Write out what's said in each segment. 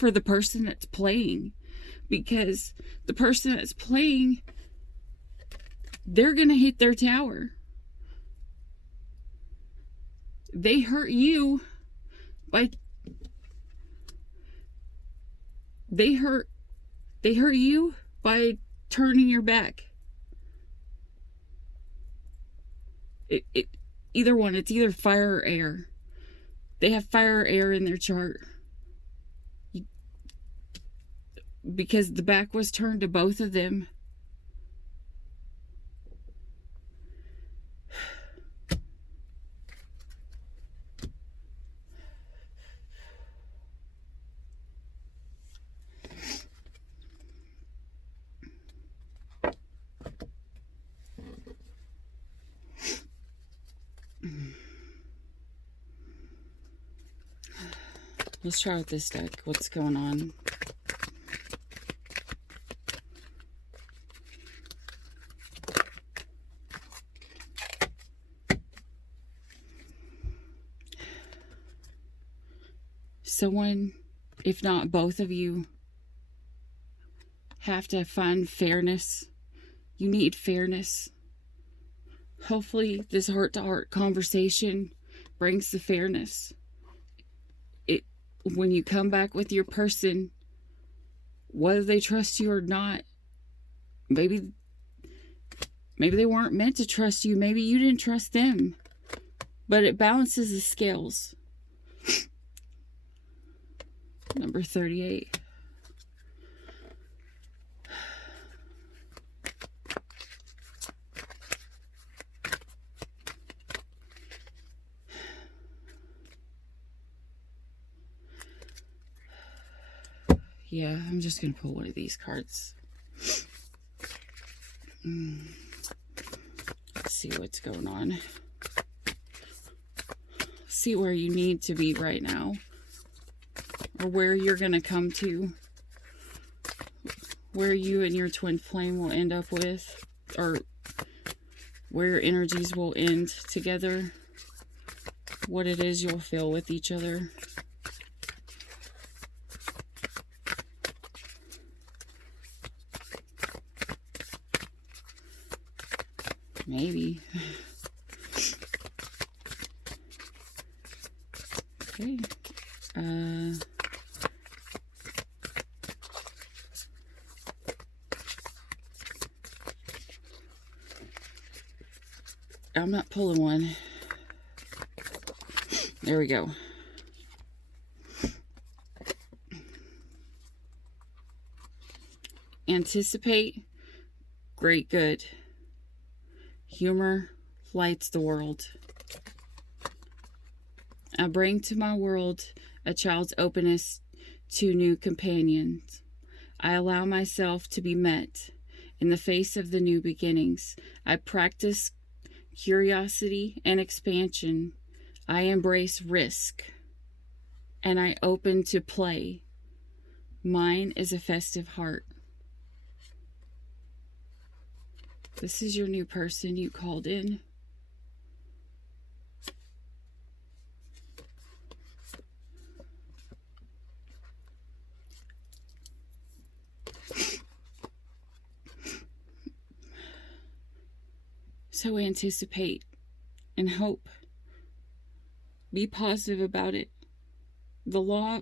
for the person that's playing, because the person that's playing, they're going to hit their tower. They hurt you by they hurt you by turning your back. Either one. It's either fire or air. They have fire or air in their chart. Because the back was turned to both of them. Let's try with this deck. What's going on? Someone, if not both of you, have to find fairness. You need fairness. Hopefully this heart-to-heart conversation brings the fairness. When you come back with your person, whether they trust you or not, maybe they weren't meant to trust you. Maybe you didn't trust them. But it balances the scales. Number 38. Yeah, I'm just going to pull one of these cards. Let's see what's going on. See where you need to be right now. Or where you're going to come to. Where you and your twin flame will end up with. Or where your energies will end together. What it is you'll feel with each other. Maybe. Okay. I'm not pulling one. There we go. Anticipate great good. Humor lights the world. I bring to my world a child's openness to new companions. I allow myself to be met in the face of the new beginnings. I practice curiosity and expansion. I embrace risk. And I open to play. Mine is a festive heart. This is your new person you called in. So anticipate and hope. Be positive about it. The law,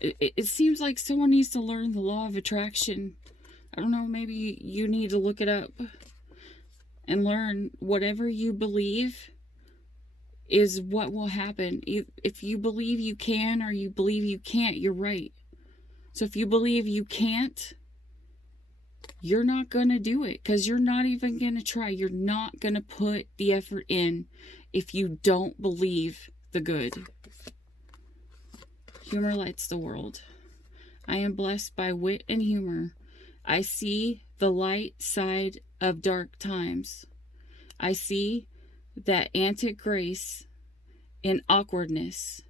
it seems like someone needs to learn the law of attraction. I don't know, maybe you need to look it up and learn whatever you believe is what will happen. If you believe you can or you believe you can't, you're right. So if you believe you can't, you're not going to do it because you're not even going to try. You're not going to put the effort in if you don't believe the good. Humor lights the world. I am blessed by wit and humor. I see the light side of dark times. I see that antic grace in awkwardness.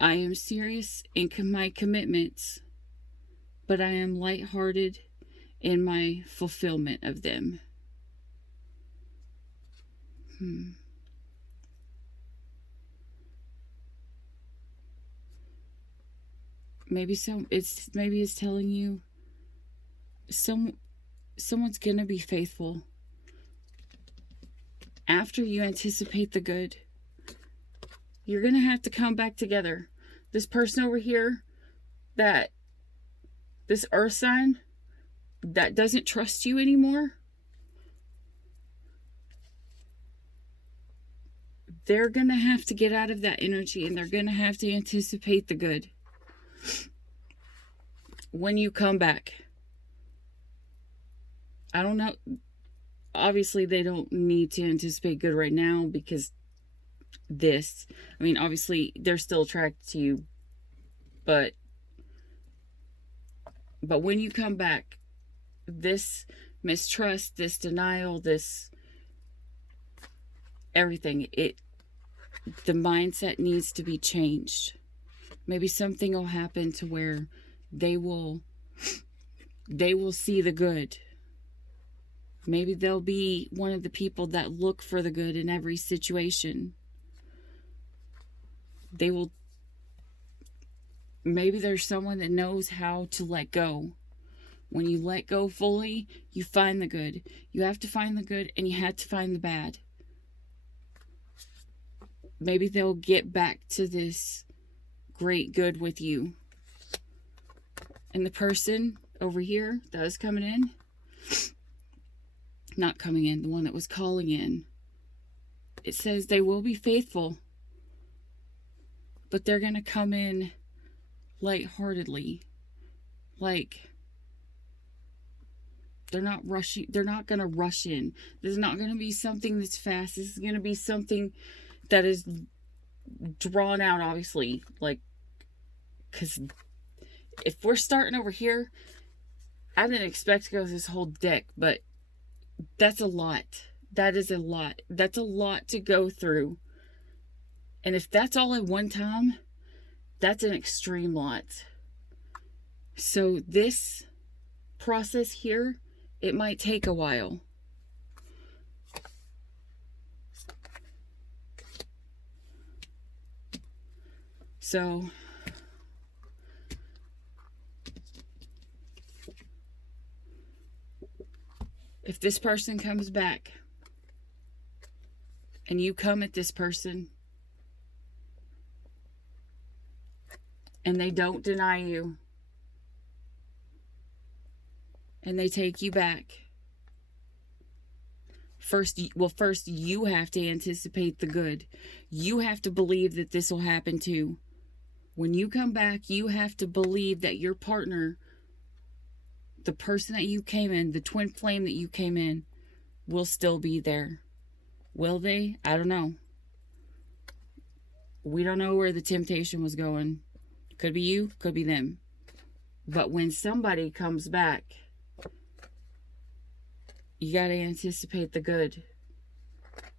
I am serious in my commitments, but I am lighthearted in my fulfillment of them. maybe it's telling you someone's gonna be faithful after you anticipate the good. You're gonna have to come back together. This person over here, that this earth sign that doesn't trust you anymore, they're gonna have to get out of that energy, and they're gonna have to anticipate the good when you come back. I don't know. Obviously, they don't need to anticipate good right now because obviously, they're still attracted to you. But when you come back, this mistrust, this denial, this everything, the mindset needs to be changed. Maybe something will happen to where they will see the good. Maybe they'll be one of the people that look for the good in every situation. Maybe there's someone that knows how to let go. When you let go fully, you find the good. You have to find the good, and you have to find the bad. Maybe they'll get back to this great good with you. And the person over here that was coming in, not coming in, the one that was calling in, it says they will be faithful, but they're going to come in lightheartedly. Like, they're not rushing. They're not going to rush in. This is not going to be something that's fast. This is going to be something that is drawn out, obviously. Like, because if we're starting over here, I didn't expect to go this whole deck, but that's a lot. That is a lot. That's a lot to go through. And if that's all at one time, that's an extreme lot. So this process here, it might take a while. So if this person comes back and you come at this person and they don't deny you and they take you back, first you have to anticipate the good. You have to believe that this will happen too. When you come back, you have to believe that your partner, the person that you came in, the twin flame that you came in, will still be there. Will they? I don't know. We don't know where the temptation was going. Could be you, could be them. But when somebody comes back, you got to anticipate the good.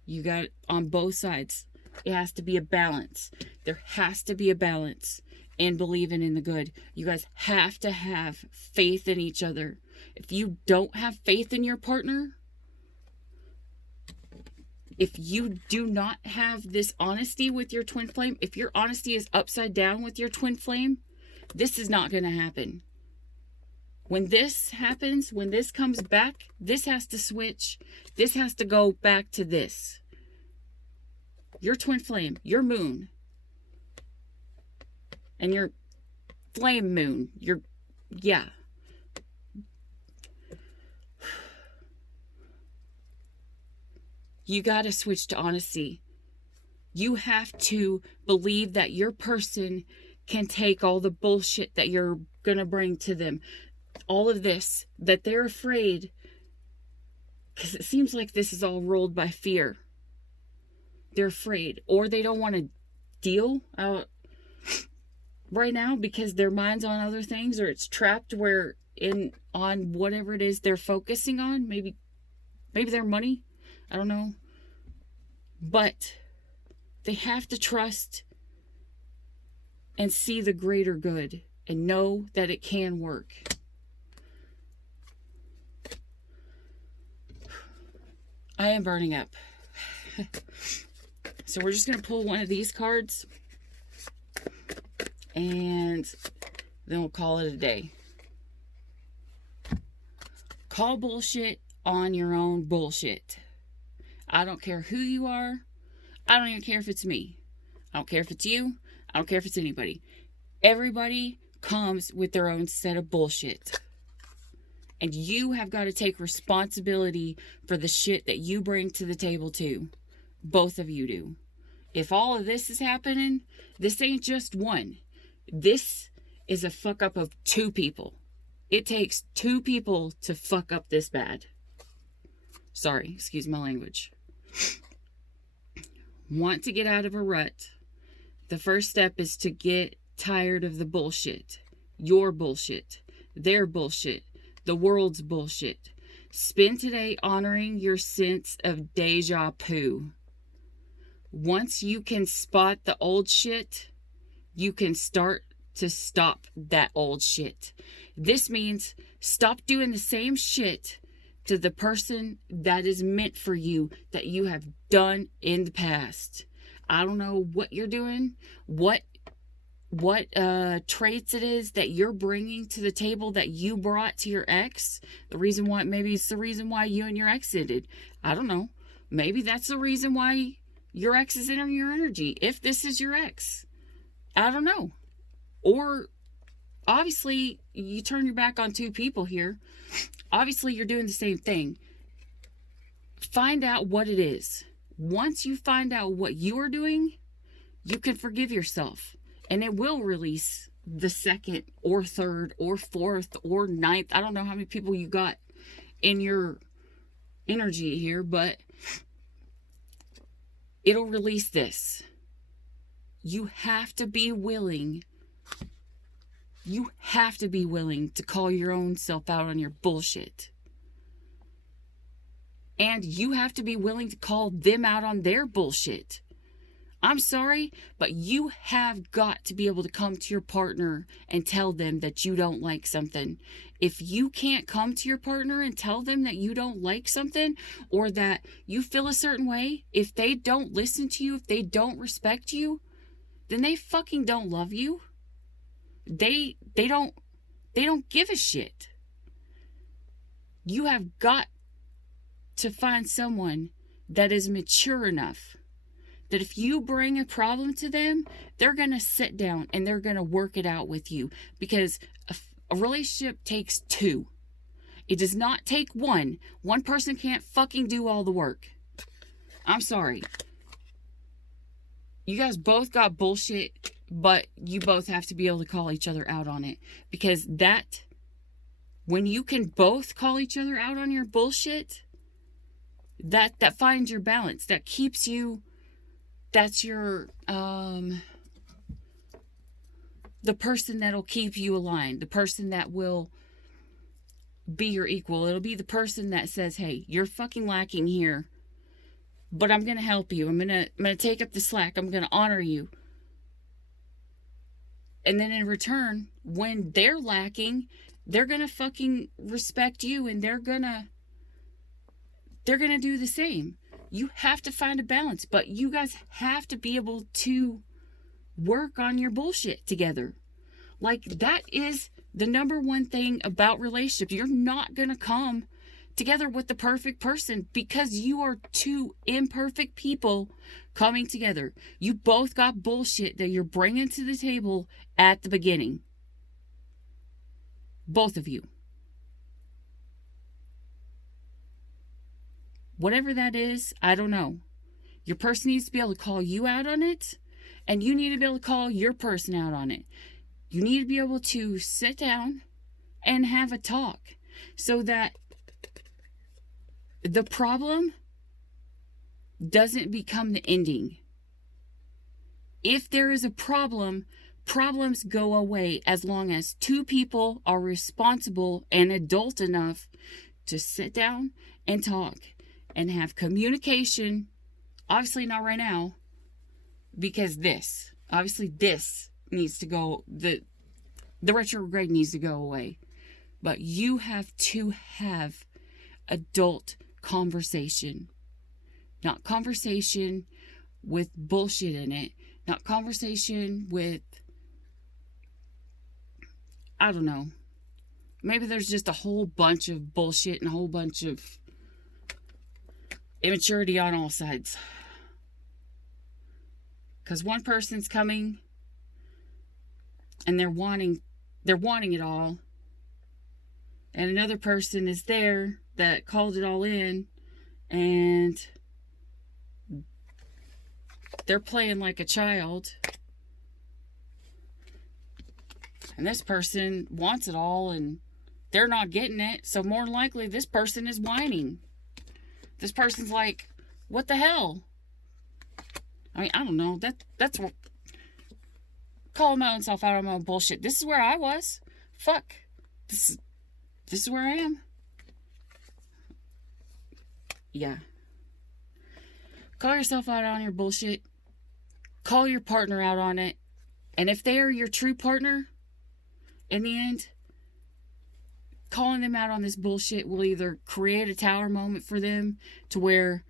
You got, on both sides, it has to be a balance. There has to be a balance in believing in the good. You guys have to have faith in each other. If you don't have faith in your partner, if you do not have this honesty with your twin flame, if your honesty is upside down with your twin flame, this is not going to happen. When this happens, when this comes back, this has to switch. This has to go back to this. Your twin flame, your moon, and your flame moon, you got to switch to honesty. You have to believe that your person can take all the bullshit that you're going to bring to them. All of this, that they're afraid, because it seems like this is all ruled by fear. They're afraid, or they don't want to deal right now because their mind's on other things, or it's trapped on whatever it is they're focusing on. Maybe their money. I don't know. But they have to trust and see the greater good and know that it can work. I am burning up. So we're just going to pull one of these cards. And then we'll call it a day. Call bullshit on your own bullshit. I don't care who you are. I don't even care if it's me. I don't care if it's you. I don't care if it's anybody. Everybody comes with their own set of bullshit. And you have got to take responsibility for the shit that you bring to the table too. Both of you do. If all of this is happening, this ain't just one. This is a fuck up of two people. It takes two people to fuck up this bad. Sorry, excuse my language. Want to get out of a rut? The first step is to get tired of the bullshit. Your bullshit. Their bullshit. The world's bullshit. Spend today honoring your sense of deja vu. Once you can spot the old shit, you can start to stop that old shit. This means stop doing the same shit to the person that is meant for you that you have done in the past. I don't know what you're doing, what traits it is that you're bringing to the table that you brought to your ex. Maybe it's the reason why you and your ex ended. I don't know. Maybe that's the reason why your ex is in your energy. If this is your ex, I don't know. Or obviously you turn your back on two people here. Obviously you're doing the same thing. Find out what it is. Once you find out what you are doing, you can forgive yourself. And it will release the second or third or fourth or ninth. I don't know how many people you got in your energy here, but it'll release this. You have to be willing. You have to be willing to call your own self out on your bullshit. And you have to be willing to call them out on their bullshit. I'm sorry, but you have got to be able to come to your partner and tell them that you don't like something. If you can't come to your partner and tell them that you don't like something or that you feel a certain way, if they don't listen to you, if they don't respect you, then they fucking don't love you. They don't give a shit. You have got to find someone that is mature enough that if you bring a problem to them, they're going to sit down and they're going to work it out with you, because a relationship takes two. It does not take one. One person can't fucking do all the work. I'm sorry. You guys both got bullshit, but you both have to be able to call each other out on it, because when you can both call each other out on your bullshit, that finds your balance. That keeps you. That's your the person that'll keep you aligned, the person that will be your equal. It'll be the person that says, hey, you're fucking lacking here, but I'm gonna help you. I'm gonna take up the slack. I'm gonna honor you. And then in return, when they're lacking, they're gonna fucking respect you, and they're gonna do the same. You have to find a balance, but you guys have to be able to work on your bullshit together. Like, that is the number one thing about relationships. You're not going to come together with the perfect person, because you are two imperfect people coming together. You both got bullshit that you're bringing to the table at the beginning. Both of you. Whatever that is, I don't know. Your person needs to be able to call you out on it, and you need to be able to call your person out on it. You need to be able to sit down and have a talk so that the problem doesn't become the ending. If there is a problem, problems go away as long as two people are responsible and adult enough to sit down and talk and have communication. Obviously not right now, because this needs to go, the retrograde needs to go away. But you have to have adult conversation. Not conversation with bullshit in it. Not conversation with I don't know. Maybe there's just a whole bunch of bullshit and a whole bunch of immaturity on all sides. Because one person's coming and they're wanting it all. And another person is there that called it all in, and they're playing like a child. And this person wants it all, and they're not getting it. So more than likely, this person is whining. This person's like, what the hell? I mean, I don't know. That's what... Calling my own self out on my own bullshit. This is where I was. Fuck. This is where I am. Yeah. Call yourself out on your bullshit. Call your partner out on it. And if they are your true partner, in the end, calling them out on this bullshit will either create a tower moment for them to where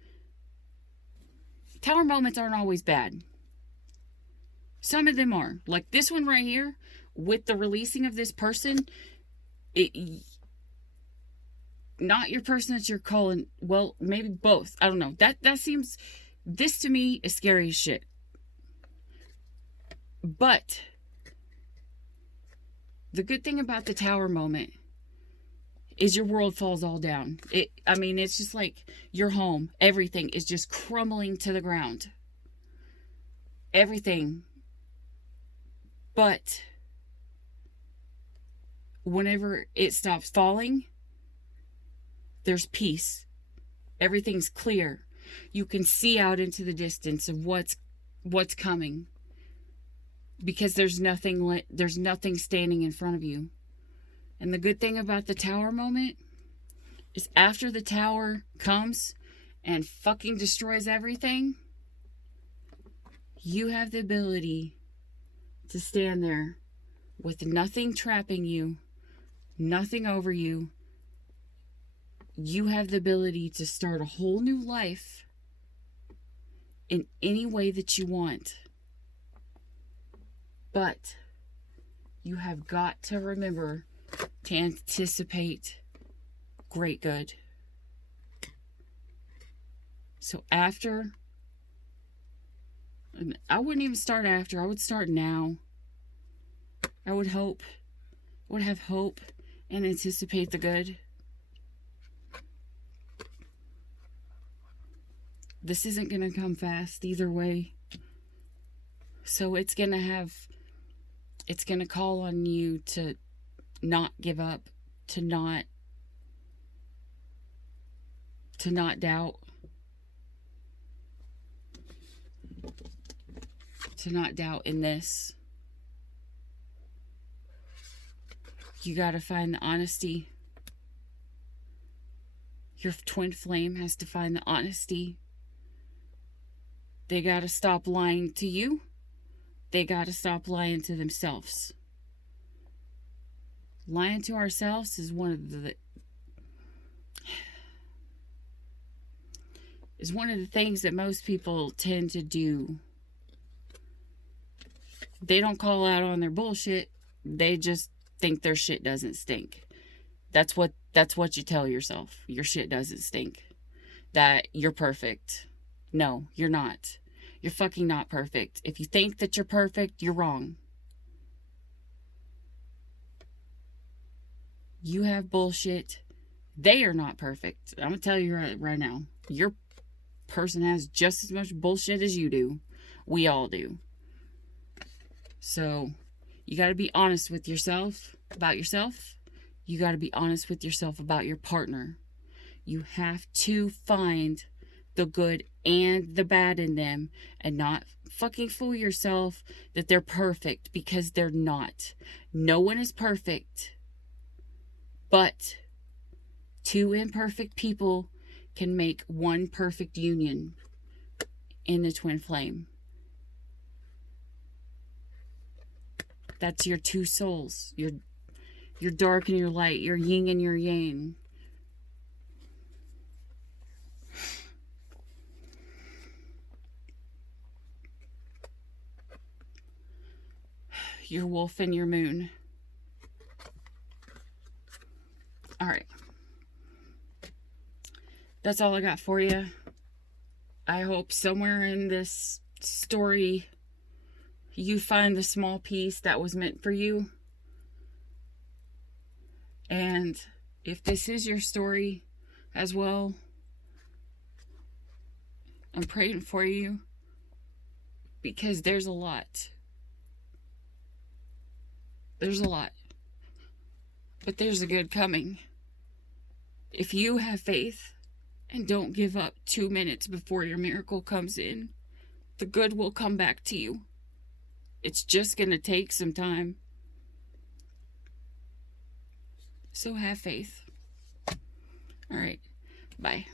tower moments aren't always bad. Some of them are. Like this one right here, with the releasing of this person, not your person that you're calling, well, maybe both. I don't know. That seems, this to me is scary as shit. But the good thing about the tower moment is your world falls all down. It's just like your home. Everything is just crumbling to the ground. Everything. But whenever it stops falling, there's peace. Everything's clear. You can see out into the distance of what's coming. Because there's nothing standing in front of you. And the good thing about the tower moment is after the tower comes and fucking destroys everything, you have the ability to stand there with nothing trapping you, nothing over you. You have the ability to start a whole new life in any way that you want. But you have got to remember to anticipate great good. So after, I wouldn't even start after, I would start now. I would have hope and anticipate the good. This isn't going to come fast either way. So it's going to call on you to not give up, to not doubt, in this. You gotta find the honesty. Your twin flame has to find the honesty. They gotta stop lying to you. They gotta stop lying to themselves. Lying to ourselves is one of the things that most people tend to do. They don't call out on their bullshit. They just think their shit doesn't stink. That's what you tell yourself. Your shit doesn't stink. That you're perfect. No, you're not. You're fucking not perfect. If you think that you're perfect, you're wrong. You have bullshit. They are not perfect. I'm gonna tell you right now. Your person has just as much bullshit as you do. We all do. So, you gotta be honest with yourself, about yourself. You gotta be honest with yourself about your partner. You have to find the good and the bad in them and not fucking fool yourself that they're perfect, because they're not. No one is perfect. But two imperfect people can make one perfect union in the twin flame. That's your two souls. Your dark and your light. Your yin and your yang. Your wolf and your moon. that's all I got for you. I hope somewhere in this story you find the small piece that was meant for you. And if this is your story as well, I'm praying for you, because there's a lot. There's a lot. But there's a good coming. If you have faith and don't give up 2 minutes before your miracle comes in, the good will come back to you. It's just going to take some time. So have faith. All right. Bye.